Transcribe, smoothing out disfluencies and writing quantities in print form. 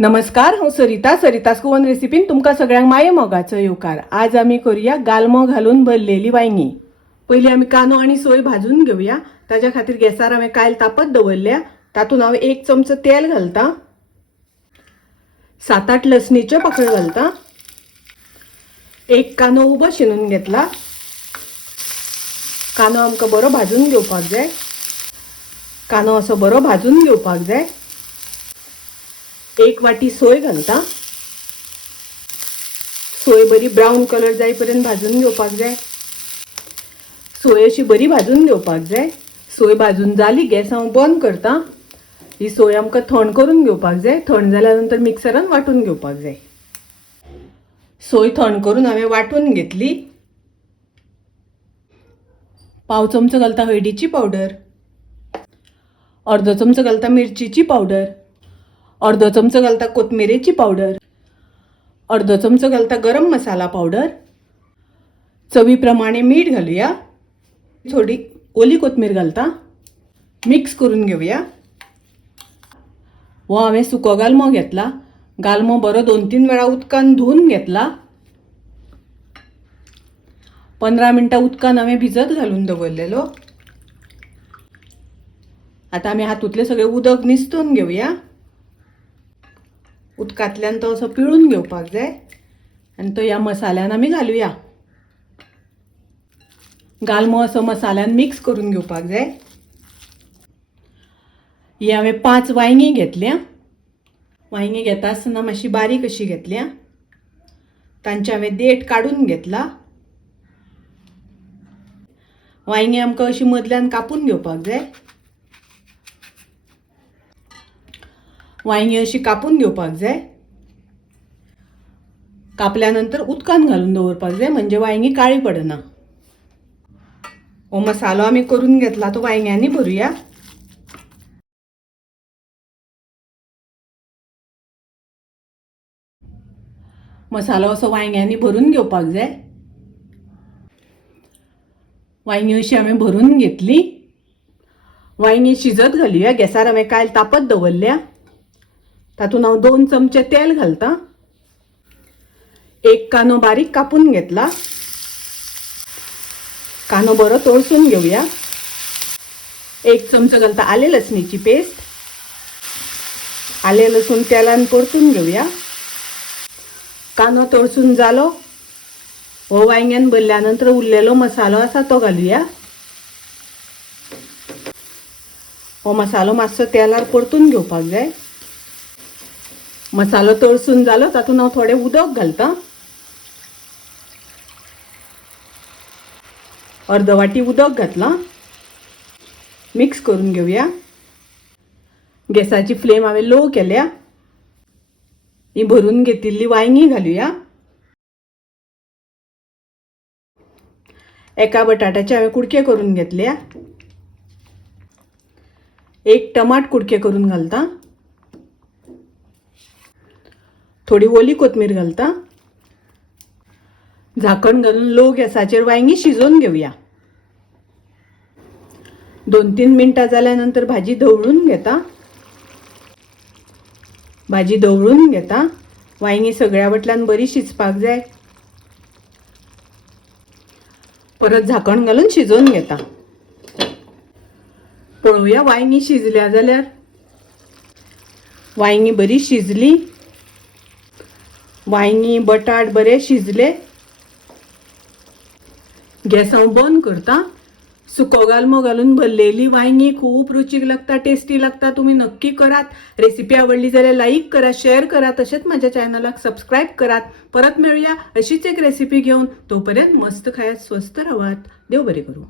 नमस्कार, हांव सरिता कुवन रेसिपीन तुमकां सगळ्यांक माये मोगाचो येवकार। आज आमी करूया गालमो घालून भरलेली वांगी। पयलीं आमी कांदो आनी सोय भाजून घेवया। ताज्या खातीर गॅसार हांवें कायल तापत दवरल्या। तातूंत हांव 1 चमचो तेल घालता, 7-8 लसणीच्यो पाकळ्यो घालता, 1 कांदो उबो शिनून घेतला। कांदो आमकां बरो भाजून घेवपाक जाय। कांदो असो बरो भाजून घेवपाक जाय। 1 वाटी सोय घालता। सोय बरी ब्राउन कलर जाय पर्यंत भाजून घेवपाक जाय। सोय अशी बरी भाजून घेवपाक जाय। सोय भाजून जाली गॅस हांव बंद करता। ही सोय आमकां थंड करून घेवपाक जाय। थंड जाल्या नंतर मिक्सरान वाटून घेवपाक जाय। सोय थंड करून हांवें वाटून घेतली। पाव चमचो घालता हळदीची पावडर, अर्दो चमचो घालता मिरचीची पावडर, अर्दो चमचो घालता कोथमिरेची पावडर, अर्दो चमचो घालता गरम मसाला पावडर, चवी प्रमाणे मीठ घालूया, थोडी ओली कोथमीर घालता, मिक्स करून घेवया। हो हांवें सुको गालमो घेतला। गालमो बरो 2-3 वेळा उदकान धुवन घेतला। 15 मिनटां उदकान हांवें भिजत घालून दवरलेलो। आता आमी हातूंतले सगळे उदक निसतून घेवया। उदकांतल्यान तो असो पिळून घेवपाक जाय आनी तो ह्या मसाल्यान आमी घालूया। गालमो असो मसाल्यान मिक्स करून घेवपाक जाय। ही हांवें 5 वांयगी घेतल्या। वांयगी घेता आसतना मातशी बारीक अशी घेतल्या। तांचे हांवें देठ काडून घेतला। वांयगी आमकां अशी मदल्यान कापून घेवपाक जाय। वांयगी अशी कापून घेवपाक जाय। कापल्यानंतर उदकान घालून दवरपाक जाय म्हणजे वांयगी काळी पडना। हो मसालो आमी करून घेतला तो वांयग्यांनी भरूया। मसालो असो वांयग्यांनी भरून घेवपाक जाय। वांयगी अशी हांवें भरून घेतली। वांयगी शिजत घालूया। गॅसार हांवें कायल तापत दवरल्या। तातूंत हांव 2 चमचे तेल घालता। 1 कांदो बारीक कापून घेतला। कांदो बरो तळसून घेवया। 1 चमचो घालता आले लसणीची पेस्ट। आले लसूण तेलान परतून घेवया। कांदो तळसून जालो। हो वांयग्यान भरल्यानंतर उरलेलो मसालो आसा तो घालूया। हो मसालो मातसो तेलार परतून घेवपाक जाय। मसालो तळसून जालो तातूंत हांव थोडें उदक घालता। अर्द वाटी उदक घातलां। मिक्स करून घेवया। गॅसाची फ्लेम हांवें लो केल्या। ही भरून घेतिल्ली वांयगी घालूया। एका बटाट्याचे हांवें कुडके करून घेतल्या। 1 टमाट कुडके करून घालता। थोडी ओली कोथमीर घालता। झाकण घालून लो गॅसाचेर वांयगी शिजोवन घेवया। 2-3 मिनटां जाल्यानंतर भाजी धवळून घेता। भाजी धवळून घेता। वांयगी सगळ्या वटल्यान बरी शिजपाक जाय। परत झाकण घालून शिजोवन घेता। पळोवया वांयगी शिजल्या जाल्यार। वांयगी बरी शिजली। वांयगी बटाट बरे शिजले। गॅस हांव बंद करता। सुको गालमो घालून भरलेली वांयगी खूब रुचीक लागता, टेस्टी लागता। तुम्ही नक्की करात। रेसिपी आवडली जाल्यार लाईक करा, शेअर करा, तशेंच माझ्या चॅनलाक सबस्क्राईब करात। परत मेळूया अशीच एक रेसिपी घेऊन। तोपर्यंत मस्त खायात, स्वस्त राहात। देव बरे करू।